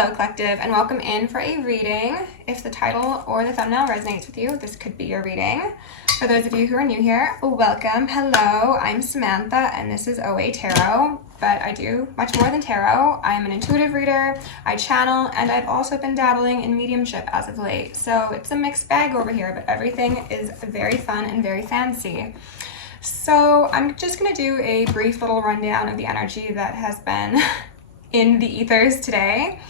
Hello Collective, and welcome in for a reading. If the title or the thumbnail resonates with you, this could be your reading. For those of you who are new here, welcome. Hello, I'm Samantha and this is OAtarot, but I do much more than tarot. I'm an intuitive reader, I channel, and I've also been dabbling in mediumship as of late. So it's a mixed bag over here, but everything is very fun and very fancy. So I'm just going to do a brief little rundown of the energy that has been in the ethers today.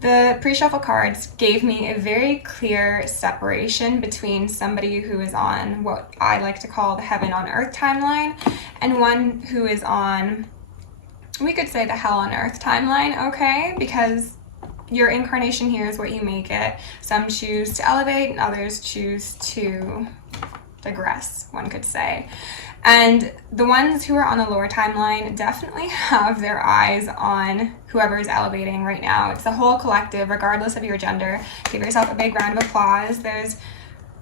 The pre-shuffle cards gave me a very clear separation between somebody who is on what I like to call the heaven on earth timeline and one who is on, we could say, the hell on earth timeline, okay? Because your incarnation here is what you make it. Some choose to elevate and others choose to digress, one could say. And the ones who are on the lower timeline definitely have their eyes on whoever is elevating right now. It's the whole collective, regardless of your gender. Give yourself a big round of applause. There's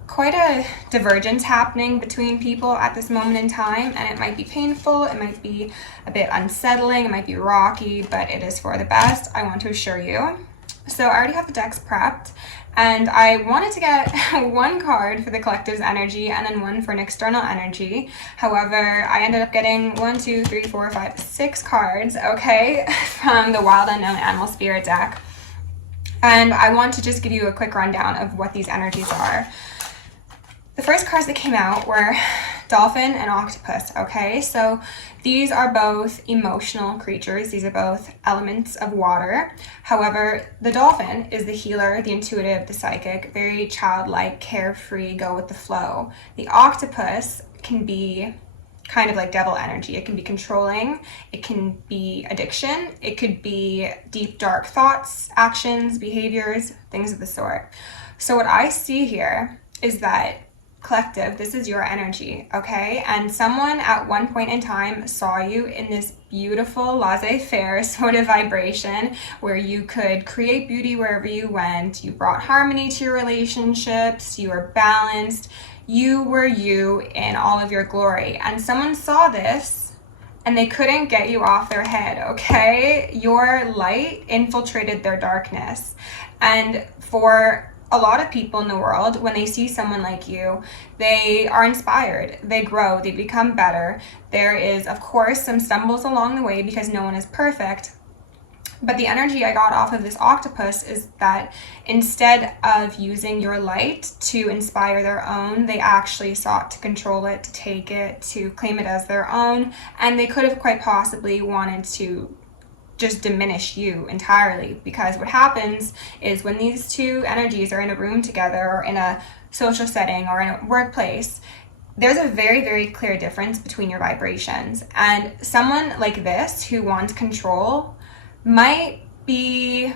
quite a divergence happening between people at this moment in time, and it might be painful, it might be a bit unsettling, it might be rocky, but it is for the best, I want to assure you. So I already have the decks prepped, and I wanted to get one card for the collective's energy and then one for an external energy. However, I ended up getting 6 cards, okay, from the Wild Unknown Animal Spirit deck. And I want to just give you a quick rundown of what these energies are. The first cards that came out were dolphin and octopus, okay? So these are both emotional creatures. These are both elements of water. However, the dolphin is the healer, the intuitive, the psychic, very childlike, carefree, go with the flow. The octopus can be kind of like devil energy. It can be controlling, it can be addiction, it could be deep, dark thoughts, actions, behaviors, things of the sort. So what I see here is that collective, this is your energy, okay? And someone at one point in time saw you in this beautiful laissez-faire sort of vibration where you could create beauty wherever you went, you brought harmony to your relationships, you were balanced, you were you in all of your glory. And someone saw this and they couldn't get you off their head, okay? Your light infiltrated their darkness. And for a lot of people in the world, when they see someone like you, they are inspired, they grow, they become better. There is, of course, some stumbles along the way because no one is perfect. But the energy I got off of this octopus is that instead of using your light to inspire their own, they actually sought to control it, to take it, to claim it as their own. And they could have quite possibly wanted to just diminish you entirely, because what happens is when these two energies are in a room together or in a social setting or in a workplace, there's a very, very clear difference between your vibrations. And someone like this who wants control might be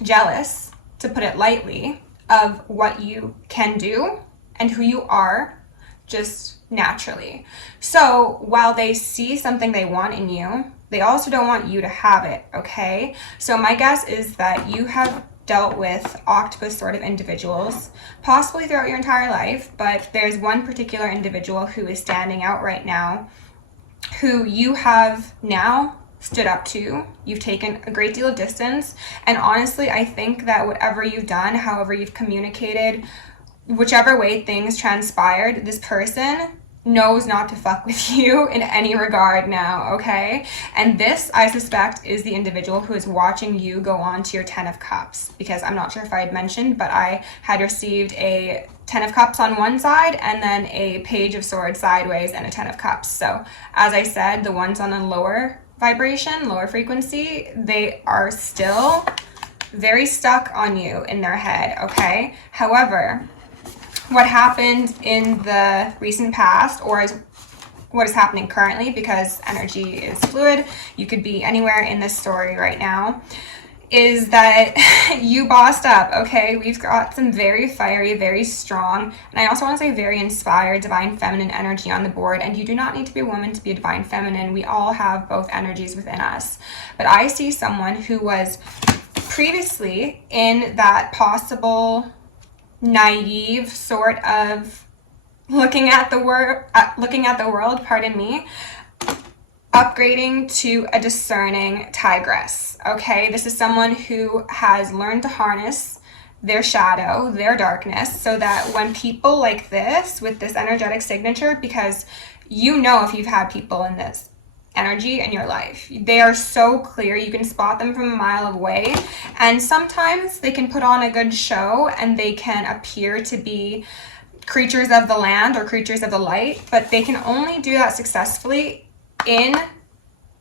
jealous, to put it lightly, of what you can do and who you are just naturally. So while they see something they want in you, they also don't want you to have it, okay? So my guess is that you have dealt with octopus sort of individuals, possibly throughout your entire life, but there's one particular individual who is standing out right now, who you have now stood up to. You've taken a great deal of distance, and honestly, I think that whatever you've done, however you've communicated, whichever way things transpired, this person knows not to fuck with you in any regard now, okay? And this, I suspect, is the individual who is watching you go on to your 10 of Cups, because I'm not sure if I had mentioned, but I had received a 10 of Cups on one side and then a Page of Swords sideways and a 10 of Cups. So as I said, the ones on a lower vibration, lower frequency, they are still very stuck on you in their head, okay? However, what happened in the recent past, or is what is happening currently, because energy is fluid, you could be anywhere in this story right now, is that you bossed up, okay? We've got some very fiery, very strong, and I also want to say very inspired divine feminine energy on the board, and you do not need to be a woman to be a divine feminine. We all have both energies within us. But I see someone who was previously in that possible naive sort of looking at the world, pardon me, upgrading to a discerning tigress, okay? This is someone who has learned to harness their shadow, their darkness, so that when people like this, with this energetic signature, because you know if you've had people in this energy in your life, they are so clear, you can spot them from a mile away, and sometimes they can put on a good show and they can appear to be creatures of the land or creatures of the light, but they can only do that successfully in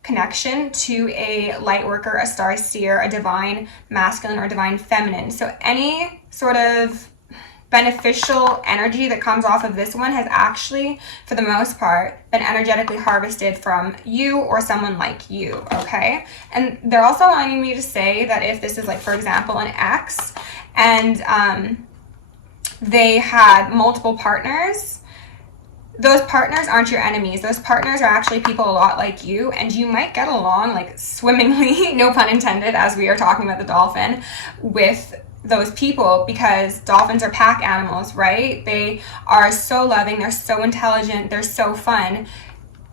connection to a light worker, a star seer, a divine masculine or divine feminine. So any sort of beneficial energy that comes off of this one has actually, for the most part, been energetically harvested from you or someone like you, okay? And they're also wanting me to say that if this is like, for example, an ex and they had multiple partners, those partners aren't your enemies. Those partners are actually people a lot like you, and you might get along like swimmingly, no pun intended, as we are talking about the dolphin, with those people, because dolphins are pack animals, right? They are so loving, they're so intelligent, they're so fun.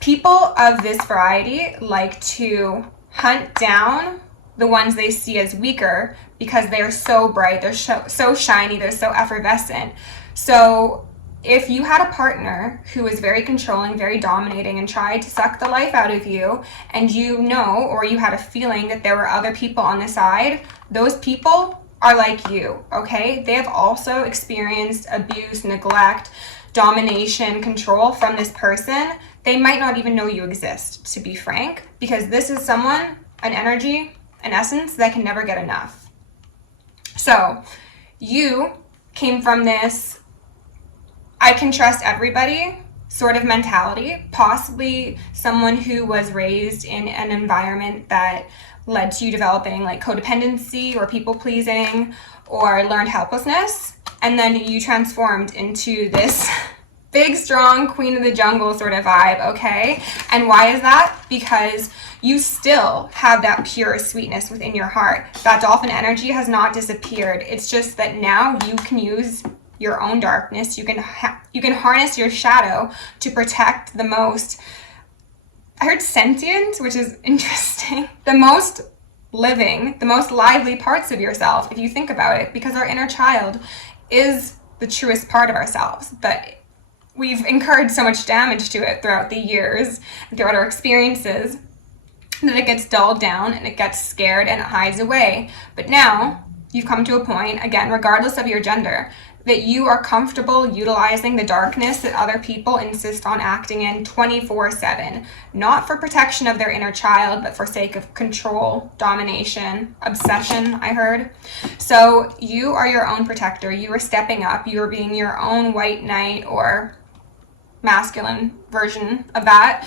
People of this variety like to hunt down the ones they see as weaker because they're so bright, they're so shiny, they're so effervescent. So if you had a partner who was very controlling, very dominating, and tried to suck the life out of you, and you know, or you had a feeling that there were other people on the side, those people are like you, okay? They have also experienced abuse, neglect, domination, control from this person. They might not even know you exist, to be frank, because this is someone, an energy, an essence that can never get enough. So you came from this I can trust everybody sort of mentality, possibly someone who was raised in an environment that led to you developing like codependency or people pleasing or learned helplessness, and then you transformed into this big, strong queen of the jungle sort of vibe, okay? And why is that? Because you still have that pure sweetness within your heart. That dolphin energy has not disappeared. It's just that now you can use your own darkness. You can harness your shadow to protect the most, I heard sentient, which is interesting, the most living, the most lively parts of yourself, if you think about it, because our inner child is the truest part of ourselves, but we've incurred so much damage to it throughout the years, throughout our experiences, that it gets dulled down and it gets scared and it hides away. But now you've come to a point, again, regardless of your gender, that you are comfortable utilizing the darkness that other people insist on acting in 24/7, not for protection of their inner child, but for sake of control, domination, obsession, I heard. So you are your own protector. You are stepping up. You are being your own white knight or masculine version of that.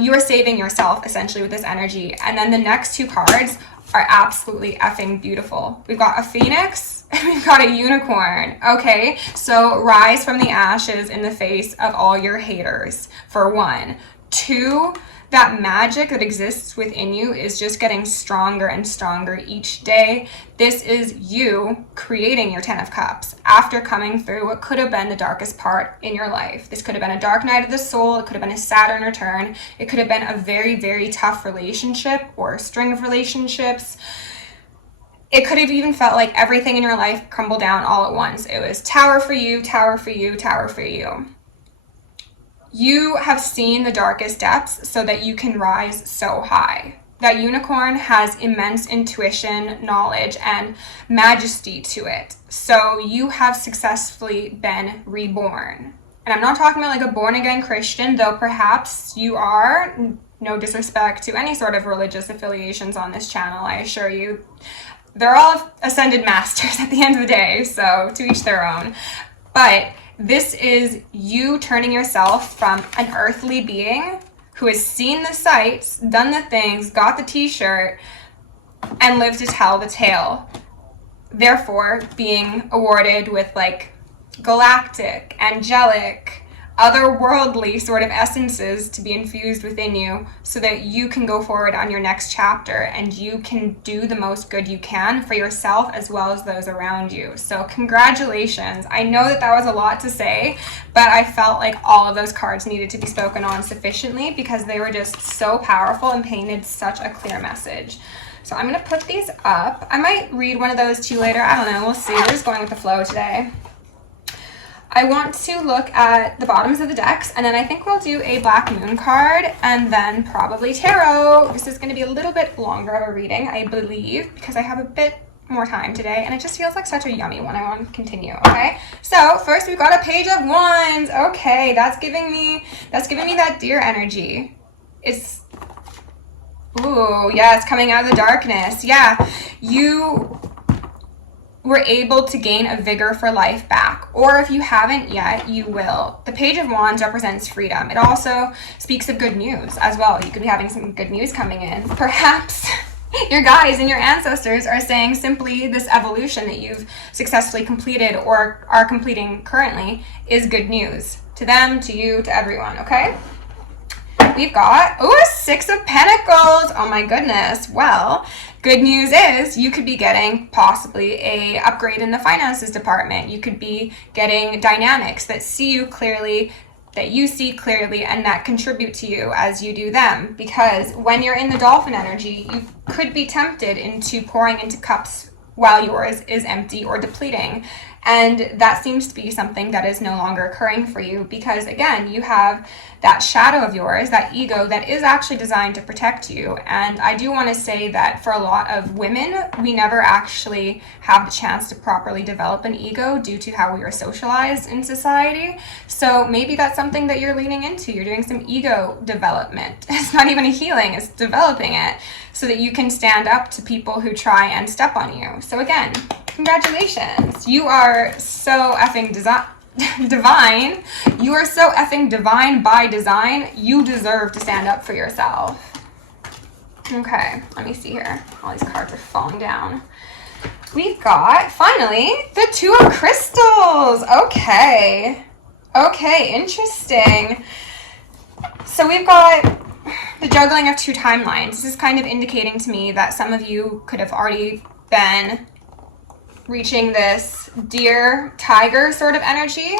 You are saving yourself essentially with this energy. And then the next two cards are absolutely effing beautiful. We've got a phoenix and we've got a unicorn, okay? So rise from the ashes in the face of all your haters, for one. Two, that magic that exists within you is just getting stronger and stronger each day. This is you creating your 10 of Cups after coming through what could have been the darkest part in your life. This could have been a dark night of the soul. It could have been a Saturn return. It could have been a very, very tough relationship or a string of relationships. It could have even felt like everything in your life crumbled down all at once. It was tower for you, tower for you, tower for you. You have seen the darkest depths so that you can rise so high. That unicorn has immense intuition, knowledge, and majesty to it. So you have successfully been reborn. And I'm not talking about like a born-again Christian, though perhaps you are. No disrespect to any sort of religious affiliations on this channel, I assure you. They're all ascended masters at the end of the day, so to each their own. But this is you turning yourself from an earthly being who has seen the sights, done the things, got the t-shirt, and lived to tell the tale. Therefore, being awarded with like galactic, angelic, otherworldly sort of essences to be infused within you so that you can go forward on your next chapter and you can do the most good you can for yourself as well as those around you. So congratulations. I know that that was a lot to say, but I felt like all of those cards needed to be spoken on sufficiently because they were just so powerful and painted such a clear message. So I'm going to put these up. I might read one of those to you later. I don't know. We'll see. We're just going with the flow today. I want to look at the bottoms of the decks, and then I think we'll do a Black Moon card, and then probably tarot. This is going to be a little bit longer of a reading, I believe, because I have a bit more time today, and it just feels like such a yummy one. I want to continue, okay? So first we've got a Page of Wands. Okay, that's giving me that deer energy. Ooh, yeah, it's coming out of the darkness. Yeah, you were able to gain a vigor for life back, or if you haven't yet, you will. The Page of Wands represents freedom. It also speaks of good news as well. You could be having some good news coming in. Perhaps your guides and your ancestors are saying simply this evolution that you've successfully completed or are completing currently is good news to them, to you, to everyone, okay? We've got, a Six of Pentacles. Oh my goodness. Well, good news is you could be getting possibly a upgrade in the finances department. You could be getting dynamics that see you clearly, that you see clearly, and that contribute to you as you do them. Because when you're in the dolphin energy, you could be tempted into pouring into cups while yours is empty or depleting. And that seems to be something that is no longer occurring for you because, again, you have that shadow of yours, that ego that is actually designed to protect you. And I do want to say that for a lot of women, we never actually have the chance to properly develop an ego due to how we are socialized in society. So maybe that's something that you're leaning into. You're doing some ego development. It's not even a healing, it's developing it so that you can stand up to people who try and step on you. So again, congratulations. You are so effing divine. You are so effing divine by design. You deserve to stand up for yourself. Okay, let me see here. All these cards are falling down. We've got, finally, the Two of Crystals. Okay, interesting. So we've got the juggling of two timelines. This is kind of indicating to me that some of you could have already been reaching this deer tiger sort of energy.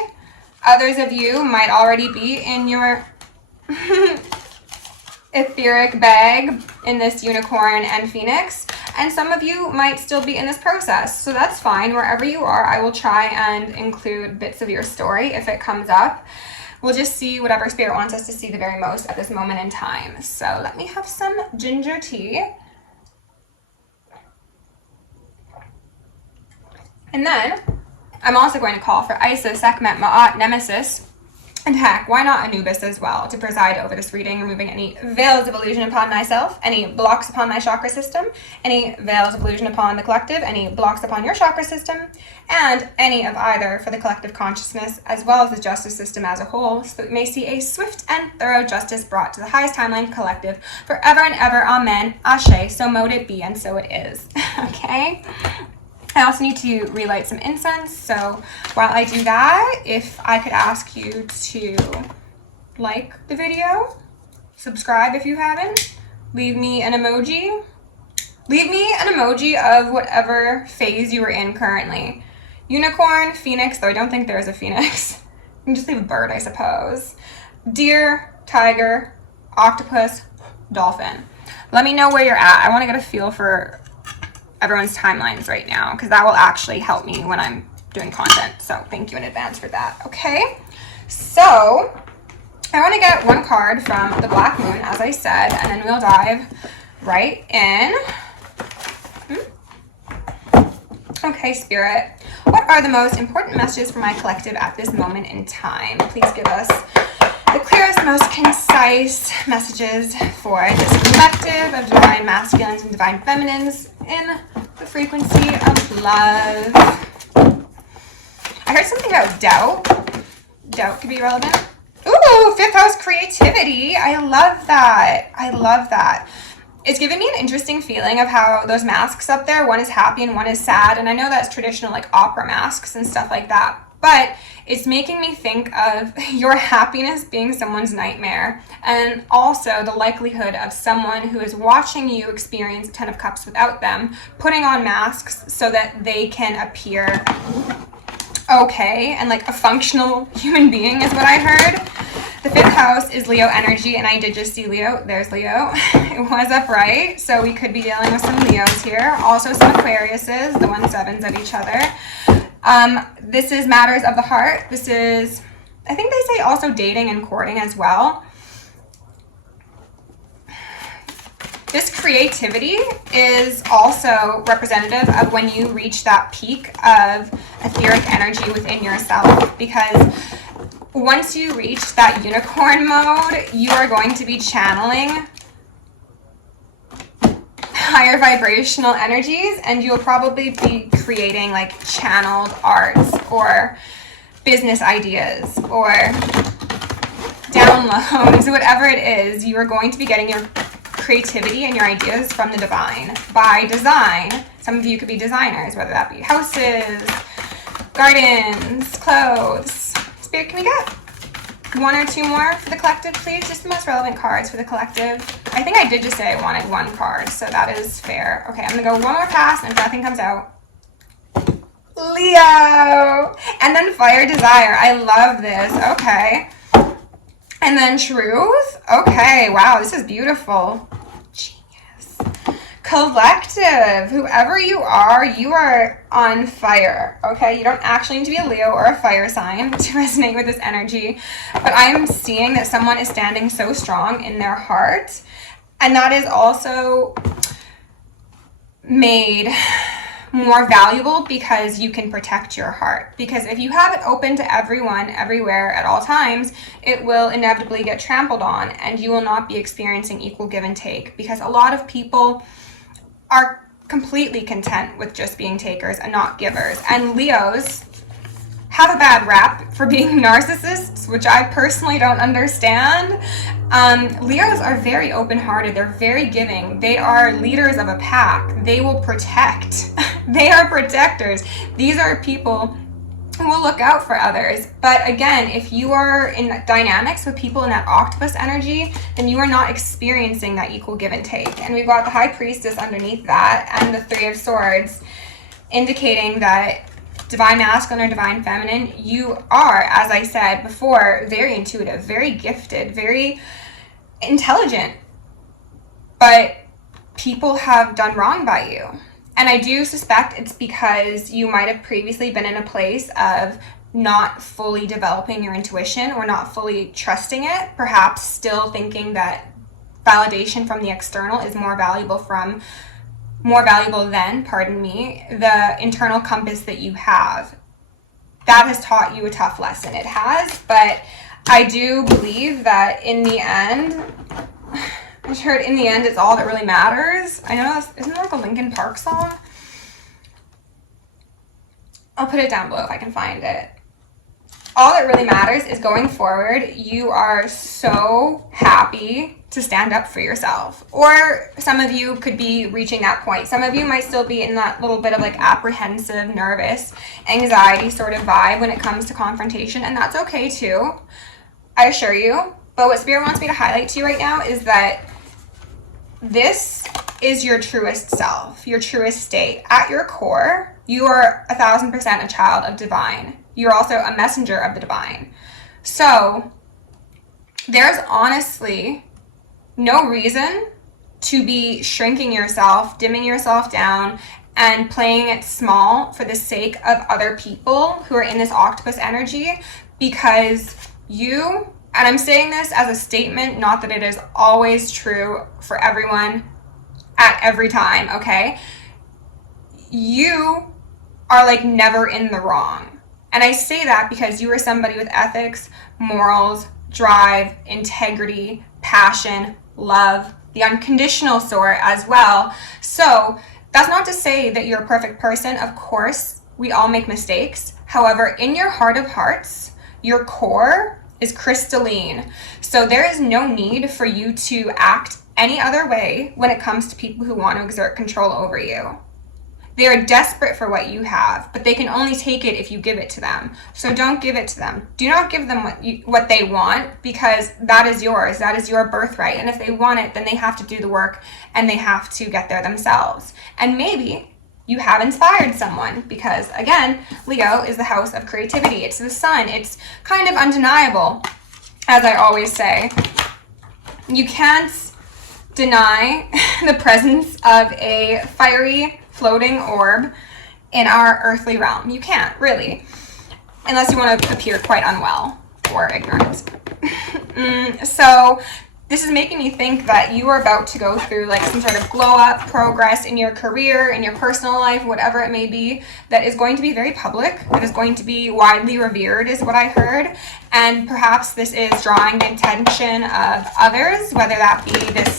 Others of you might already be in your etheric bag in this unicorn and phoenix, and some of you might still be in this process. So that's fine. Wherever you are, I will try and include bits of your story if it comes up. We'll just see whatever spirit wants us to see the very most at this moment in time. So let me have some ginger tea. And then I'm also going to call for Isis, Sekhmet, Ma'at, Nemesis, and heck, why not Anubis as well, to preside over this reading, removing any veils of illusion upon myself, any blocks upon my chakra system, any veils of illusion upon the collective, any blocks upon your chakra system, and any of either for the collective consciousness, as well as the justice system as a whole, so that we may see a swift and thorough justice brought to the highest timeline collective forever and ever. Amen. Ashe. So mote it be, and so it is. Okay? I also need to relight some incense, so while I do that, if I could ask you to like the video, subscribe if you haven't, leave me an emoji. Leave me an emoji of whatever phase you are in currently. Unicorn, phoenix, though I don't think there's a phoenix. You can just leave a bird, I suppose. Deer, tiger, octopus, dolphin. Let me know where you're at. I want to get a feel for everyone's timelines right now, because that will actually help me when I'm doing content. So thank you in advance for that. Okay, so I want to get one card from the Black Moon, as I said, and then we'll dive right in. Okay, Spirit, what are the most important messages for my collective at this moment in time? Please give us the clearest, most concise messages for this collective of divine masculines and divine feminines in the frequency of love. I heard something about doubt. Doubt could be relevant. Ooh, fifth house creativity. I love that. I love that. It's giving me an interesting feeling of how those masks up there, one is happy and one is sad. And I know that's traditional like opera masks and stuff like that. but it's making me think of your happiness being someone's nightmare, and also the likelihood of someone who is watching you experience 10 of Cups without them, putting on masks so that they can appear okay and like a functional human being is what I heard. The 5th house is Leo energy, and I did just see Leo. There's Leo. It was upright, so we could be dealing with some Leos here. Also some Aquariuses, the 1/7s of each other. This is matters of the heart. This is, I think they say also dating and courting as well. This creativity is also representative of when you reach that peak of etheric energy within yourself, because once you reach that unicorn mode, you are going to be channeling higher vibrational energies, and you'll probably be creating like channeled arts or business ideas or downloads, whatever it is. You are going to be getting your creativity and your ideas from the divine by design. Some of you could be designers, whether that be houses, gardens, clothes. Spirit, can we get 1 or 2 more for the collective, please? Just the most relevant cards for the collective. I think I did just say I wanted 1 card, so that is fair. Okay, I'm gonna go 1 more pass, and if nothing comes out, Leo! And then Fire Desire. I love this. Okay. And then Truth. Okay, wow, this is beautiful. Genius. Collective. Whoever you are on fire. Okay, you don't actually need to be a Leo or a fire sign to resonate with this energy, but I am seeing that someone is standing so strong in their heart, and that is also made more valuable because you can protect your heart. Because if you have it open to everyone, everywhere, at all times, it will inevitably get trampled on, and you will not be experiencing equal give and take, because a lot of people are completely content with just being takers and not givers. And Leos have a bad rap for being narcissists, which I personally don't understand. Leos are very open-hearted. They're very giving. They are leaders of a pack. They will protect. They are protectors. These are people who will look out for others. But again, if you are in dynamics with people in that octopus energy, then you are not experiencing that equal give and take. And we've got the High Priestess underneath that, and the 3 of Swords, indicating that divine masculine or divine feminine, you are, as I said before, very intuitive, very gifted, very intelligent, but people have done wrong by you. And I do suspect it's because you might have previously been in a place of not fully developing your intuition or not fully trusting it, perhaps still thinking that validation from the external is more valuable than, the internal compass that you have. That has taught you a tough lesson. It has, but I do believe that in the end, I just heard in the end it's all that really matters. I know isn't that like a Linkin Park song? I'll put it down below if I can find it. All that really matters is going forward, you are so happy to stand up for yourself. Or some of you could be reaching that point. Some of you might still be in that little bit of like apprehensive, nervous, anxiety sort of vibe when it comes to confrontation, and that's okay too, I assure you. But what Spirit wants me to highlight to you right now is that this is your truest self, your truest state. At your core, you are 1000% a child of divine. You're also a messenger of the divine. So there's honestly no reason to be shrinking yourself, dimming yourself down, and playing it small for the sake of other people who are in this octopus energy, because you, and I'm saying this as a statement, not that it is always true for everyone at every time, okay? You are like never in the wrong. And I say that because you are somebody with ethics, morals, drive, integrity, passion, love, the unconditional sort as well. So that's not to say that you're a perfect person. Of course, we all make mistakes. However, in your heart of hearts, your core is crystalline. So there is no need for you to act any other way when it comes to people who want to exert control over you. They are desperate for what you have, but they can only take it if you give it to them. So don't give it to them. Do not give them what they want, because that is yours. That is your birthright. And if they want it, then they have to do the work and they have to get there themselves. And maybe you have inspired someone, because again, Leo is the house of creativity. It's the sun. It's kind of undeniable, as I always say. You can't deny the presence of a fiery floating orb in our earthly realm. You can't, really, unless you want to appear quite unwell or ignorant. So this is making me think that you are about to go through like some sort of glow up, progress in your career, in your personal life, whatever it may be, that is going to be very public, that is going to be widely revered, is what I heard. And perhaps this is drawing the attention of others, whether that be this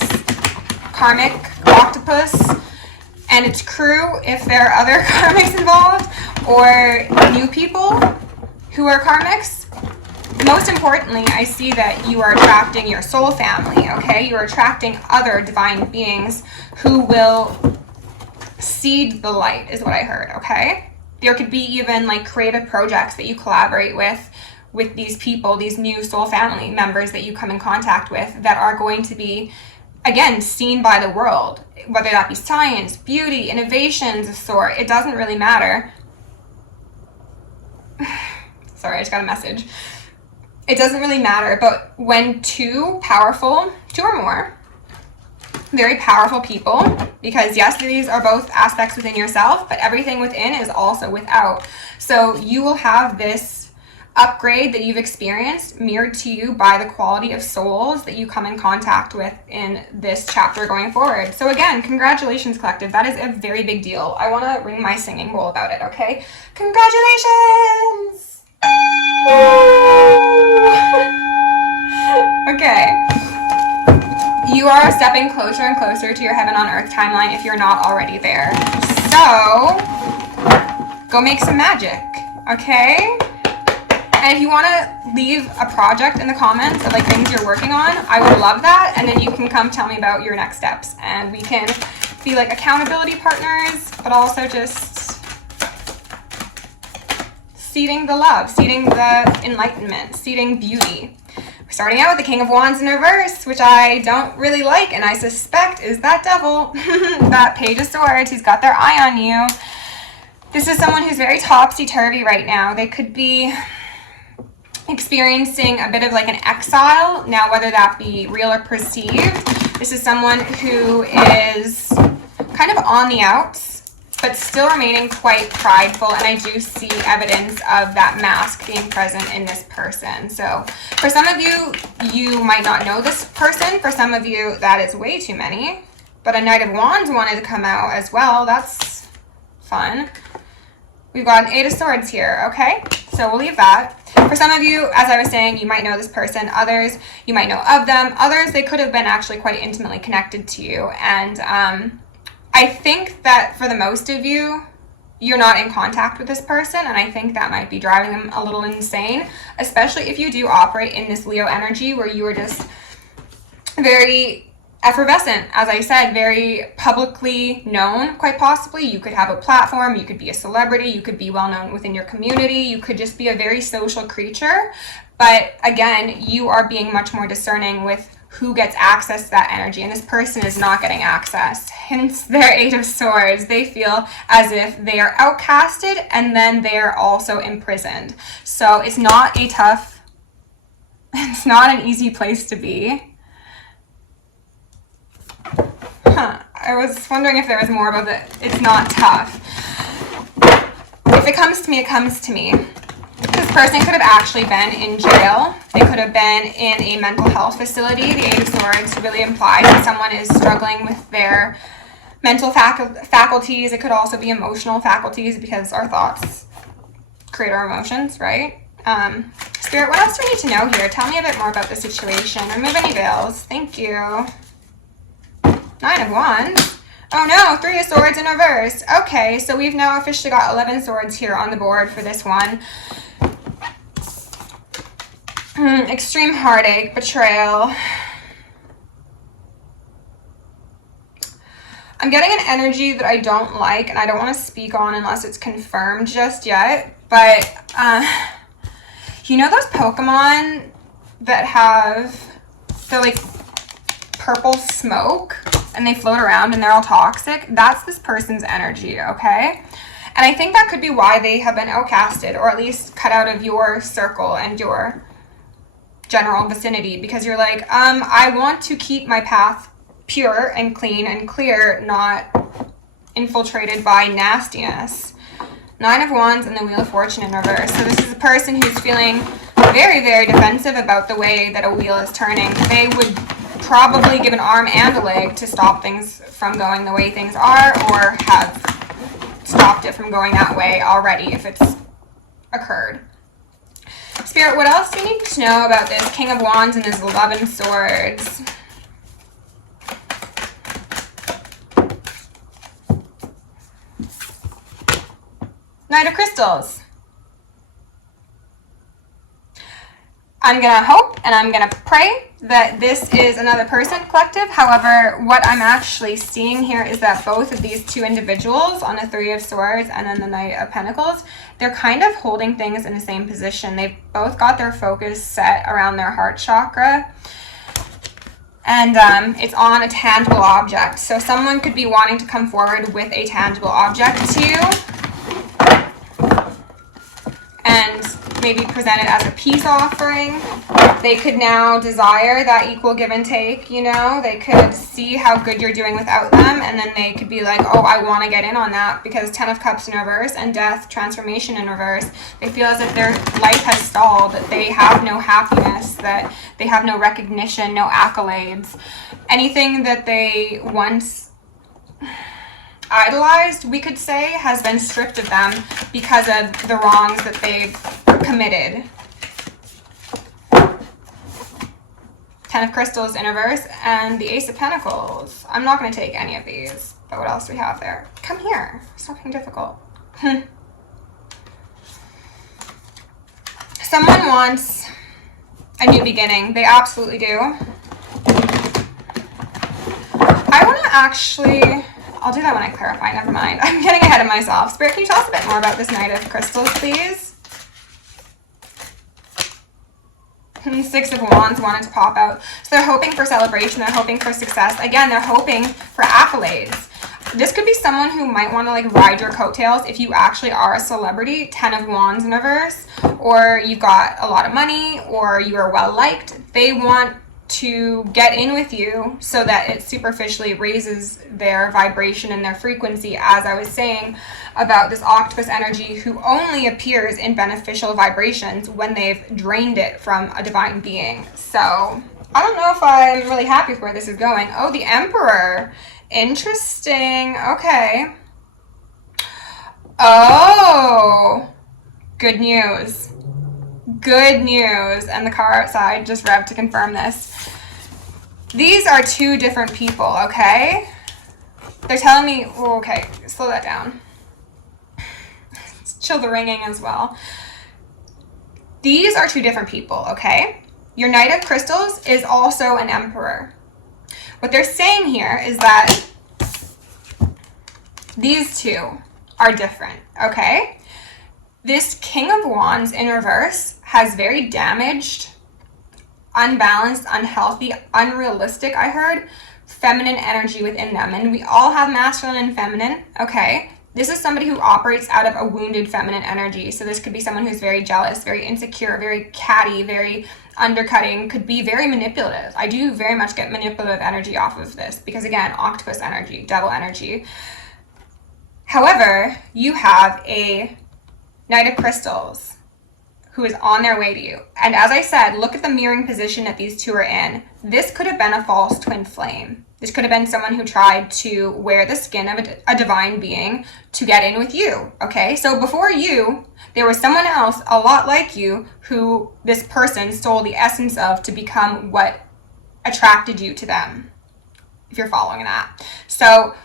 karmic octopus and its crew, if there are other karmics involved, or new people who are karmics. Most importantly, I see that you are attracting your soul family, okay? You are attracting other divine beings who will seed the light, is what I heard, okay? There could be even like creative projects that you collaborate with these people, these new soul family members that you come in contact with, that are going to be, again, seen by the world, whether that be science, beauty, innovations of sort. It doesn't really matter. Sorry, I just got a message. It doesn't really matter, but when two or more very powerful people, because yes, these are both aspects within yourself, but everything within is also without. So you will have this upgrade that you've experienced mirrored to you by the quality of souls that you come in contact with in this chapter going forward. So again, congratulations, collective. That is a very big deal. I want to ring my singing bowl about it, okay? Congratulations! Okay. You are stepping closer and closer to your heaven on earth timeline if you're not already there. So, go make some magic, okay? And if you want to leave a project in the comments of like things you're working on, I would love that. And then you can come tell me about your next steps, and we can be like accountability partners, but also just seeding the love, seeding the enlightenment, seeding beauty. We're starting out with the King of Wands in reverse, which I don't really like, and I suspect is that devil, that Page of Swords, who's got their eye on you. This is someone who's very topsy-turvy right now. They could be experiencing a bit of like an exile. Now, whether that be real or perceived, this is someone who is kind of on the outs, but still remaining quite prideful, and I do see evidence of that mask being present in this person. So for some of you, you might not know this person. For some of you, that is way too many. But a Knight of Wands wanted to come out as well. That's fun. We've got an Eight of Swords here, okay? So we'll leave that. For some of you, as I was saying, you might know this person. Others, you might know of them. Others, they could have been actually quite intimately connected to you. And I think that for the most of you, you're not in contact with this person, and I think that might be driving them a little insane, especially if you do operate in this Leo energy where you are just very effervescent, as I said, very publicly known, quite possibly. You could have a platform, you could be a celebrity, you could be well known within your community, you could just be a very social creature. But again, you are being much more discerning with who gets access to that energy, and this person is not getting access. Hence their Eight of Swords. They feel as if they are outcasted, and then they're also imprisoned. So it's not it's not an easy place to be. I was wondering if there was more about it. It's not tough. If it comes to me, it comes to me. This person could have actually been in jail. They could have been in a mental health facility. The Eight of Swords really implies that someone is struggling with their mental faculties. It could also be emotional faculties, because our thoughts create our emotions, right? Spirit, what else do we need to know here? Tell me a bit more about the situation. Remove any veils. Thank you. Nine of Wands. Oh no, Three of Swords in reverse. Okay, so we've now officially got 11 swords here on the board for this one. Extreme heartache, betrayal. I'm getting an energy that I don't like, and I don't want to speak on unless it's confirmed just yet. But you know those Pokemon that have the like purple smoke and they float around and they're all toxic? That's this person's energy, okay? And I think that could be why they have been outcasted, or at least cut out of your circle and your general vicinity, because you're like, I want to keep my path pure and clean and clear, not infiltrated by nastiness. 9 of Wands and the Wheel of Fortune in reverse. So this is a person who's feeling very, very defensive about the way that a wheel is turning. They would probably give an arm and a leg to stop things from going the way things are, or have stopped it from going that way already if it's occurred. Spirit, what else do you need to know about this King of Wands and this 11 Swords? Knight of Crystals. I'm going to hope and I'm going to pray that this is another person, collective. However, what I'm actually seeing here is that both of these two individuals on the 3 of Swords and then the Knight of Pentacles, they're kind of holding things in the same position. They've both got their focus set around their heart chakra. And it's on a tangible object. So someone could be wanting to come forward with a tangible object to you and maybe present it as a peace offering. They could now desire that equal give and take, you know. They could see how good you're doing without them, and then they could be like, oh, I want to get in on that, because 10 of Cups in reverse and Death, transformation in reverse. They feel as if their life has stalled, that they have no happiness, that they have no recognition, no accolades. Anything that they once idolized, we could say, has been stripped of them because of the wrongs that they've committed. 10 of Crystals in reverse and the Ace of Pentacles. I'm not going to take any of these, but what else do we have there? Come here. Stop being difficult. Someone wants a new beginning. They absolutely do. I want to actually... I'll do that when I clarify. Never mind. I'm getting ahead of myself. Spirit, can you tell us a bit more about this Knight of Crystals, please? 6 of Wands wanted to pop out. So they're hoping for celebration. They're hoping for success. Again, they're hoping for accolades. This could be someone who might want to like ride your coattails if you actually are a celebrity. 10 of Wands in reverse. Or you've got a lot of money, or you are well liked. They want to get in with you so that it superficially raises their vibration and their frequency, as I was saying about this octopus energy, who only appears in beneficial vibrations when they've drained it from a divine being. So I don't know if I'm really happy with where this is going. Oh, the Emperor. Interesting. Okay. Oh, good news. Good news. And the car outside just revved to confirm this. These are two different people, okay? They're telling me, oh, okay, slow that down. Chill the ringing as well. These are two different people, okay? Your Knight of Crystals is also an Emperor. What they're saying here is that these two are different, okay? This King of Wands in reverse has very damaged, unbalanced, unhealthy, unrealistic, I heard, feminine energy within them. And we all have masculine and feminine, okay? This is somebody who operates out of a wounded feminine energy. So this could be someone who's very jealous, very insecure, very catty, very undercutting, could be very manipulative. I do very much get manipulative energy off of this because, again, octopus energy, devil energy. However, you have a Knight of Crystals who is on their way to you. And as I said, look at the mirroring position that these two are in. This could have been a false twin flame. This could have been someone who tried to wear the skin of a divine being to get in with you, okay? So before you, there was someone else a lot like you who this person stole the essence of to become what attracted you to them, if you're following that. So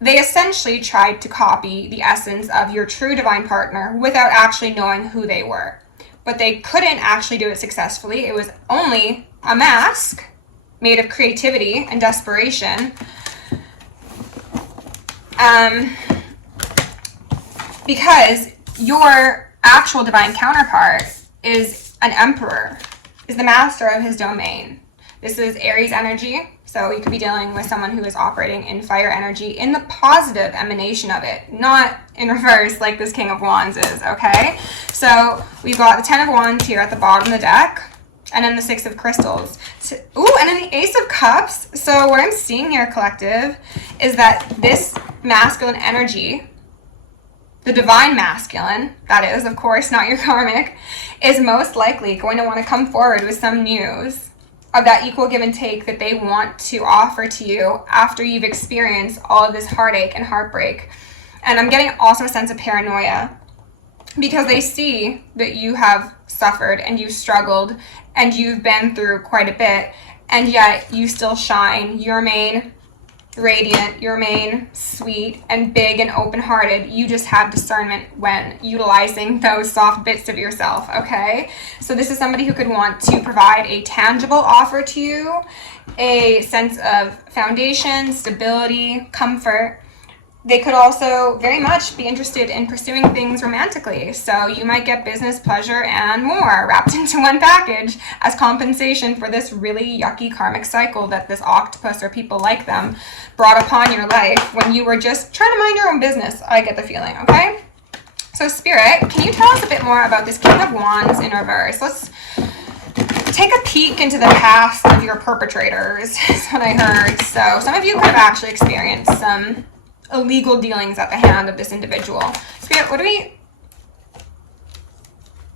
they essentially tried to copy the essence of your true divine partner without actually knowing who they were. But they couldn't actually do it successfully. It was only a mask made of creativity and desperation. Because your actual divine counterpart is an emperor, is the master of his domain. This is Aries energy, so you could be dealing with someone who is operating in fire energy in the positive emanation of it, not in reverse like this King of Wands is, okay? So we've got the Ten of Wands here at the bottom of the deck, and then the Six of Crystals. Ooh, and then the Ace of Cups. So what I'm seeing here, collective, is that this masculine energy, the divine masculine, that is, of course, not your karmic, is most likely going to want to come forward with some news of that equal give and take that they want to offer to you after you've experienced all of this heartache and heartbreak. And I'm getting also a sense of paranoia because they see that you have suffered and you've struggled and you've been through quite a bit, and yet you still shine. You remain radiant, you remain sweet and big and open-hearted. You just have discernment when utilizing those soft bits of yourself, okay? So this is somebody who could want to provide a tangible offer to you, a sense of foundation, stability, comfort. They could also very much be interested in pursuing things romantically. So you might get business, pleasure, and more wrapped into one package as compensation for this really yucky karmic cycle that this octopus or people like them brought upon your life when you were just trying to mind your own business, I get the feeling, okay? So Spirit, can you tell us a bit more about this King of Wands in reverse? Let's take a peek into the past of your perpetrators, is what I heard. So some of you could have actually experienced some illegal dealings at the hand of this individual. Spirit, what do we...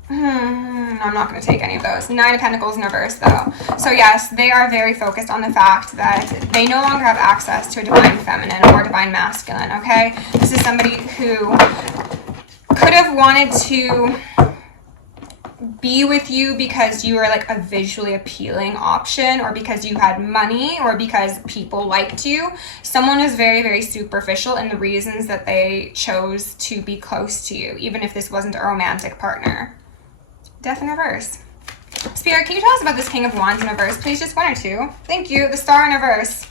I'm not going to take any of those. Nine of Pentacles in reverse, though. So yes, they are very focused on the fact that they no longer have access to a divine feminine or divine masculine, okay? This is somebody who could have wanted to be with you because you were like a visually appealing option, or because you had money, or because people liked you. Someone is very, very superficial in the reasons that they chose to be close to you, even if this wasn't a romantic partner. Death in reverse. Spirit, can you tell us about this King of Wands in reverse? Please, just one or two. Thank you. The Star in reverse.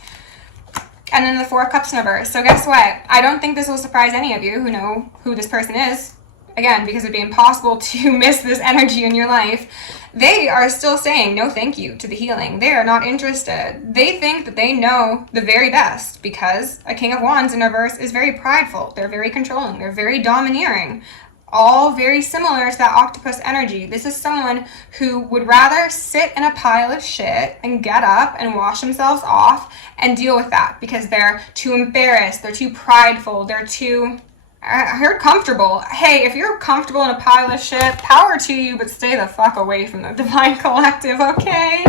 And then the Four of Cups in reverse. So guess what? I don't think this will surprise any of you who know who this person is. Again, because it'd be impossible to miss this energy in your life. They are still saying no thank you to the healing. They are not interested. They think that they know the very best, because a King of Wands in reverse is very prideful. They're very controlling. They're very domineering. All very similar to that octopus energy. This is someone who would rather sit in a pile of shit and get up and wash themselves off and deal with that, because they're too embarrassed, they're too prideful, they're too... I heard comfortable. Hey, if you're comfortable in a pile of shit, power to you, but stay the fuck away from the divine collective, okay?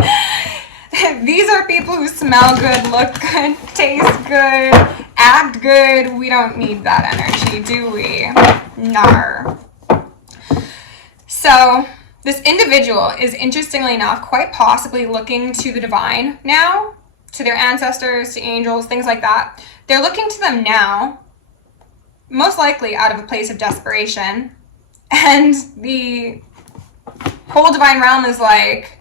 These are people who smell good, look good, taste good, act good. We don't need that energy, do we? Nar. So this individual is, interestingly enough, quite possibly looking to the divine now, to their ancestors, to angels, things like that. They're looking to them now, most likely out of a place of desperation, and the whole divine realm is like,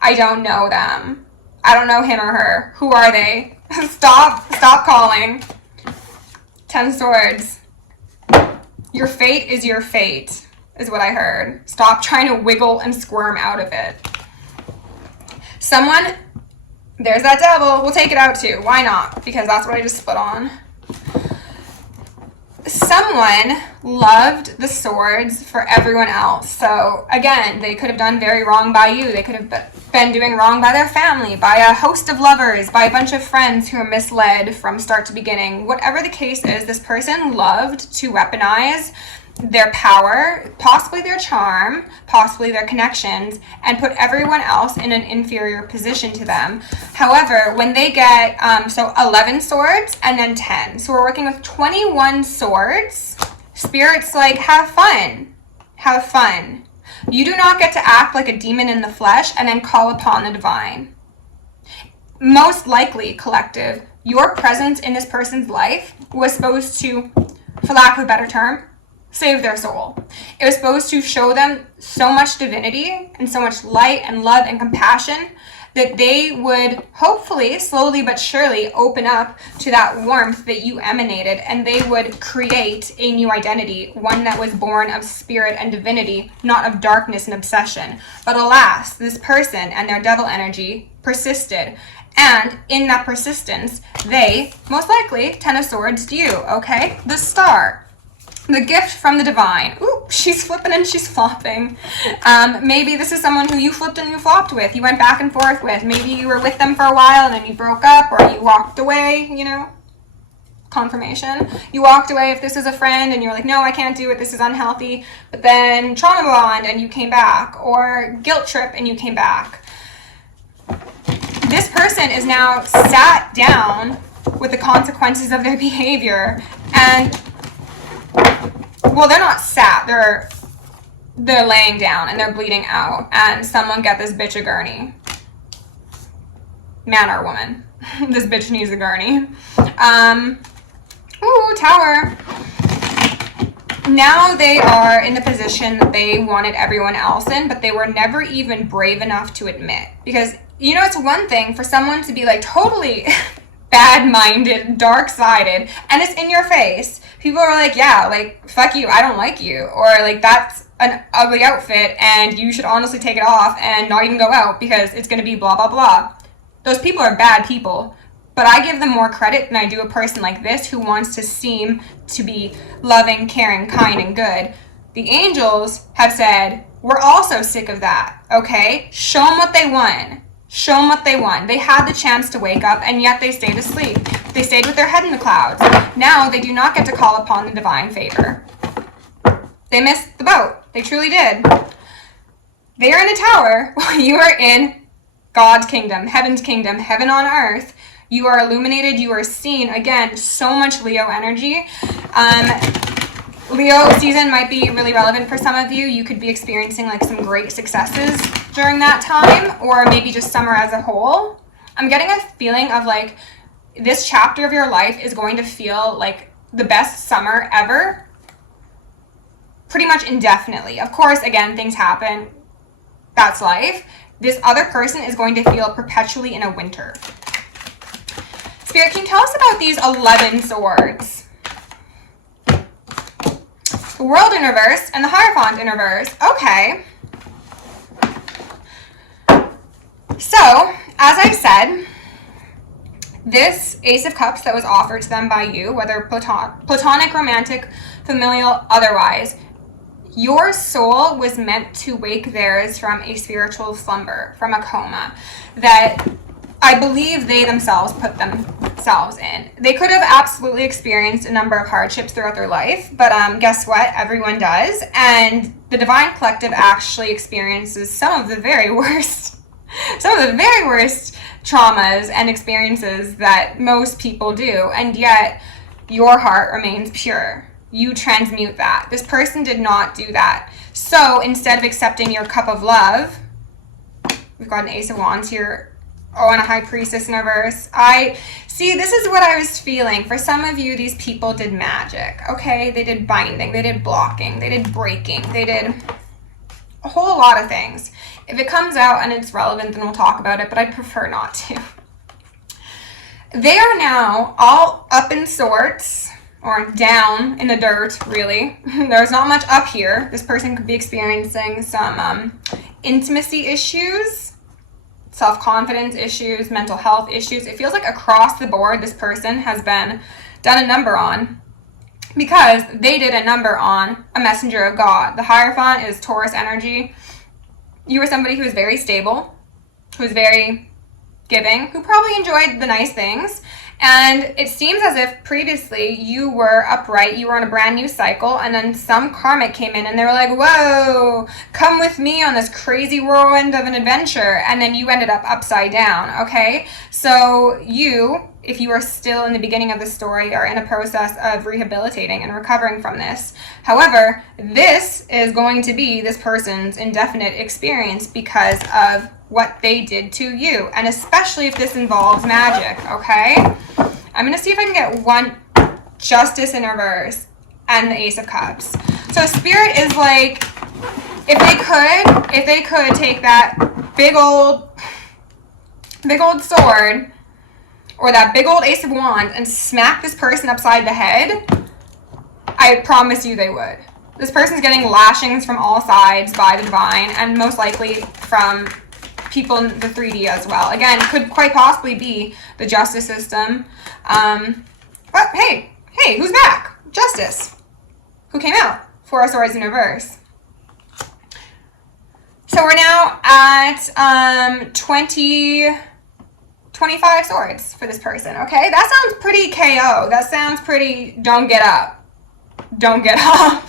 I don't know them. I don't know him or her. Who are they? Stop calling. 10 Swords. Your fate is your fate, is what I heard. Stop trying to wiggle and squirm out of it. Someone, there's that devil, we'll take it out too. Why not? Because that's what I just split on. Someone loved the swords for everyone else. So again, they could have done very wrong by you. They could have been doing wrong by their family, by a host of lovers, by a bunch of friends who are misled from start to beginning. Whatever the case is, this person loved to weaponize their power, possibly their charm, possibly their connections, and put everyone else in an inferior position to them. However, when they get, so 11 swords and then 10. So we're working with 21 swords. Spirit's like, have fun. Have fun. You do not get to act like a demon in the flesh and then call upon the divine. Most likely, collective, your presence in this person's life was supposed to, for lack of a better term, save their soul. It was supposed to show them so much divinity and so much light and love and compassion that they would hopefully slowly but surely open up to that warmth that you emanated, and they would create a new identity, one that was born of spirit and divinity, not of darkness and obsession. But alas, this person and their devil energy persisted. And in that persistence, they most likely 10 of Swords you, okay? The Star, the gift from the divine. Ooh, she's flipping and she's flopping. Maybe this is someone who you flipped and you flopped with. You went back and forth with. Maybe you were with them for a while and then you broke up, or you walked away, you know? Confirmation. You walked away if this is a friend and you're like, no, I can't do it, this is unhealthy. But then trauma bond and you came back, or guilt trip and you came back. This person is now sat down with the consequences of their behavior, and well, they're not sat, they're laying down and they're bleeding out, and someone get this bitch a gurney. Man or woman. This bitch needs a gurney. Ooh, Tower. Now they are in the position that they wanted everyone else in, but they were never even brave enough to admit. Because, you know, it's one thing for someone to be like totally bad-minded, dark-sided, and it's in your face. People are like, yeah, like, fuck you, I don't like you. Or like, that's an ugly outfit and you should honestly take it off and not even go out because it's going to be blah, blah, blah. Those people are bad people. But I give them more credit than I do a person like this who wants to seem to be loving, caring, kind, and good. The angels have said, we're also sick of that, okay? Show them what they want. Show them what they want. They had the chance to wake up, and yet they stayed asleep. They stayed with their head in the clouds. Now they do not get to call upon the divine favor. They missed the boat. They truly did. They are in a tower. You are in God's kingdom, heaven's kingdom, heaven on earth. You are illuminated, you are seen. Again, so much Leo energy. Leo season might be really relevant for some of you. You could be experiencing like some great successes during that time, or maybe just summer as a whole. I'm getting a feeling of like this chapter of your life is going to feel like the best summer ever, pretty much indefinitely. Of course, again, things happen. That's life. This other person is going to feel perpetually in a winter. Spirit, can you tell us about these 11 swords? The World in reverse and the Hierophant in reverse. Okay. So, as I said, this Ace of Cups that was offered to them by you, whether platonic, romantic, familial, otherwise, your soul was meant to wake theirs from a spiritual slumber, from a coma, that I believe they themselves put themselves in. They could have absolutely experienced a number of hardships throughout their life, but guess what? Everyone does. And the Divine Collective actually experiences some of the very worst traumas and experiences that most people do. And yet your heart remains pure. You transmute that. This person did not do that. So instead of accepting your cup of love, we've got an Ace of Wands here. Oh, and a High Priestess in reverse. This is what I was feeling. For some of you, these people did magic, okay? They did binding, they did blocking, they did breaking, they did a whole lot of things. If it comes out and it's relevant, then we'll talk about it, but I'd prefer not to. They are now all up in sorts, or down in the dirt, really. There's not much up here. This person could be experiencing some intimacy issues, self-confidence issues, mental health issues. It feels like across the board this person has been done a number on, because they did a number on a messenger of God. The Hierophant is Taurus energy. You were somebody who was very stable, who was very giving, who probably enjoyed the nice things. And it seems as if previously you were upright, you were on a brand new cycle, and then some karmic came in and they were like, whoa, come with me on this crazy whirlwind of an adventure. And then you ended up upside down, okay? So you, if you are still in the beginning of the story, are in a process of rehabilitating and recovering from this. However, this is going to be this person's indefinite experience because of what they did to you, and especially if this involves magic, okay? I'm going to see if I can get one Justice in reverse and the Ace of Cups. So Spirit is like, if they could take that big old big old sword or that big old Ace of Wands and smack this person upside the head, I promise you they would. This person's getting lashings from all sides by the divine, and most likely from people in the 3D as well. Again, it could quite possibly be the justice system. But hey, who's back? Justice. Who came out? Four of Swords in reverse. So we're now at 25 swords for this person, okay? That sounds pretty KO. That sounds pretty don't get up. Don't get up.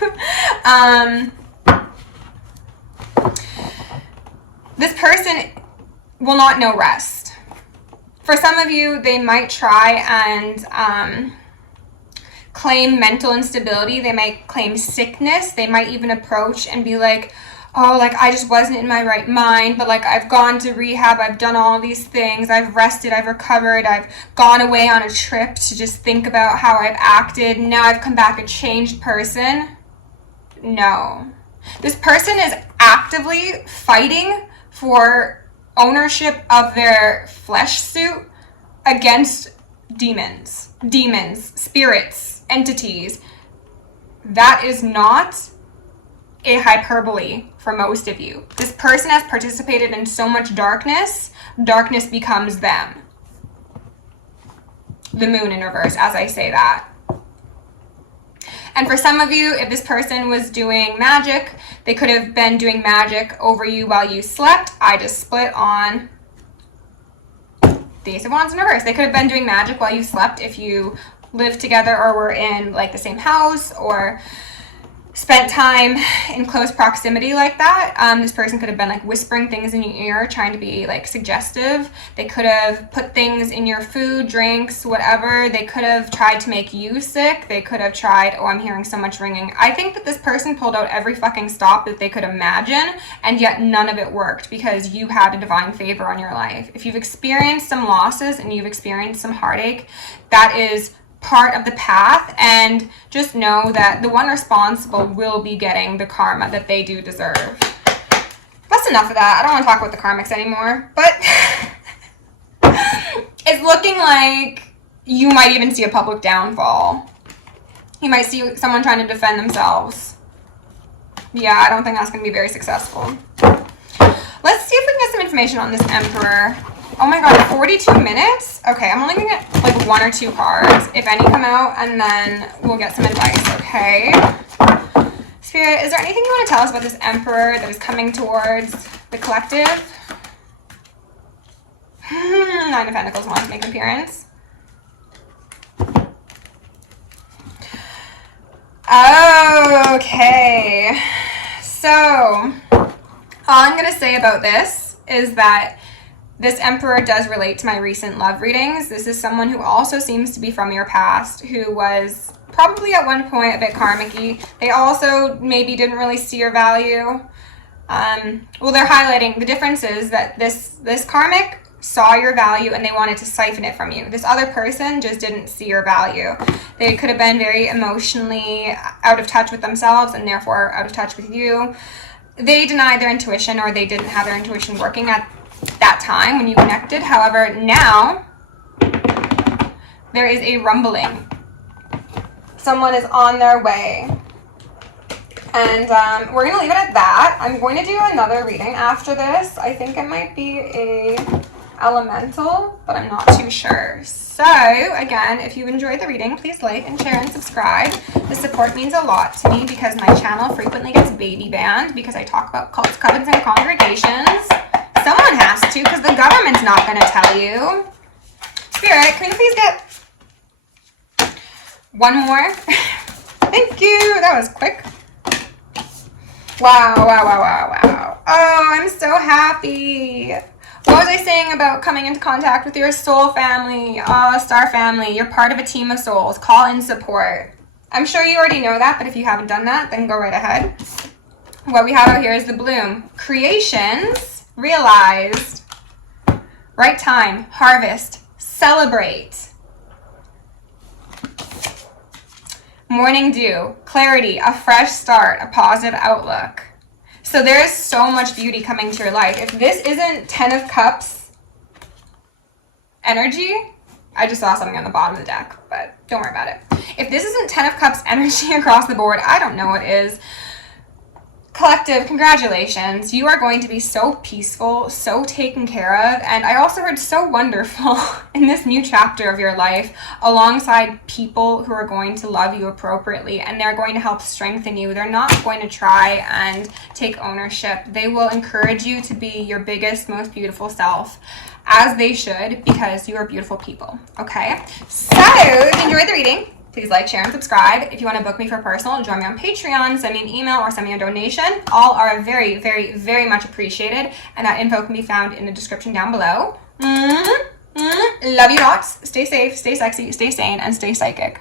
This person will not know rest. For some of you, they might try and claim mental instability. They might claim sickness. They might even approach and be like, oh, like, I just wasn't in my right mind, but like, I've gone to rehab, I've done all these things, I've rested, I've recovered, I've gone away on a trip to just think about how I've acted, now I've come back a changed person. No. This person is actively fighting for ownership of their flesh suit against demons, spirits, entities. That is not a hyperbole for most of you. This person has participated in so much darkness, darkness becomes them. The moon in reverse, as I say that. And for some of you, if this person was doing magic, they could have been doing magic over you while you slept. I just split on the Ace of Wands in reverse. They could have been doing magic while you slept if you lived together or were in like the same house or spent time in close proximity like that. This person could have been like whispering things in your ear, trying to be like suggestive. They could have put things in your food, drinks, whatever. They could have tried to make you sick. They could have tried, oh, I'm hearing so much ringing. I think that this person pulled out every fucking stop that they could imagine, and yet none of it worked because you had a divine favor on your life. If you've experienced some losses and you've experienced some heartache, that is part of the path, and just know that the one responsible will be getting the karma that they do deserve. That's enough of that. I don't want to talk about the karmics anymore, but it's looking like you might even see a public downfall. You might see someone trying to defend themselves. Yeah, I don't think that's going to be very successful. Let's see if we can get some information on this Emperor. Oh my god, 42 minutes? Okay, I'm only gonna get like one or two cards, if any come out, and then we'll get some advice, okay? Spirit, is there anything you want to tell us about this Emperor that is coming towards the collective? Nine of Pentacles wants to make an appearance. Okay, so all I'm gonna say about this is that this Emperor does relate to my recent love readings. This is someone who also seems to be from your past, who was probably at one point a bit karmic-y. They also maybe didn't really see your value. Well, they're highlighting the difference is that this karmic saw your value and they wanted to siphon it from you. This other person just didn't see your value. They could have been very emotionally out of touch with themselves and therefore out of touch with you. They denied their intuition, or they didn't have their intuition working at that time when you connected. However, now there is a rumbling. Someone is on their way. And we're going to leave it at that. I'm going to do another reading after this. I think it might be a elemental, but I'm not too sure. So, again, if you enjoyed the reading, please like and share and subscribe. The support means a lot to me because my channel frequently gets baby banned because I talk about cults, covens, and congregations. Someone has to, because the government's not going to tell you. Spirit, can we please get one more? Thank you. That was quick. Wow. Oh, I'm so happy. What was I saying about coming into contact with your soul family? Oh, star family. You're part of a team of souls. Call in support. I'm sure you already know that, but if you haven't done that, then go right ahead. What we have out here is the bloom. Creations. Realized, right time, harvest, celebrate. Morning dew, clarity, a fresh start, a positive outlook. So there is so much beauty coming to your life. If this isn't 10 of Cups energy, I just saw something on the bottom of the deck, but don't worry about it. If this isn't 10 of Cups energy across the board, I don't know what is. Collective, congratulations. You are going to be so peaceful, so taken care of, and I also heard so wonderful in this new chapter of your life alongside people who are going to love you appropriately, and they're going to help strengthen you. They're not going to try and take ownership. They will encourage you to be your biggest, most beautiful self, as they should, because you are beautiful people, okay? So, if you enjoyed the reading, please like, share, and subscribe. If you want to book me for personal, join me on Patreon, send me an email, or send me a donation. All are very, very, very much appreciated, and that info can be found in the description down below. Love you lots. Stay safe, stay sexy, stay sane, and stay psychic.